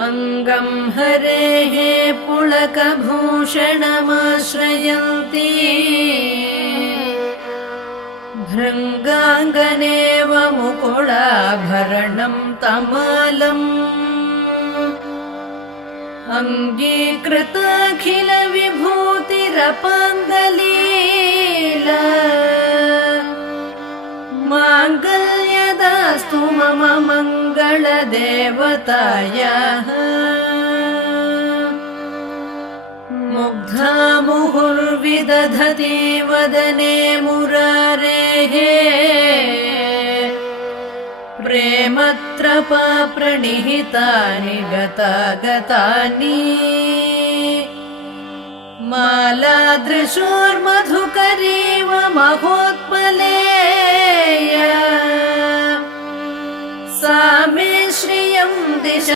अंगं हरेः पुलकभूषणमाश्रयन्ती भृङ्गाङ्गनेव मुकुलाभरणं तमालम् अङ्गीकृताखिलविभूतिरपाङ्गलीला माङ्गल्यदास्तु मम मङ्गलदेवतायाः मुग्धा मुहुर्विदधति वदने मुरारेः प्रेमत्रपा प्रणिहितानि गतागतानि मालादृशोर्मधुकरीव महोत्पलेया सा मे श्रियं दिश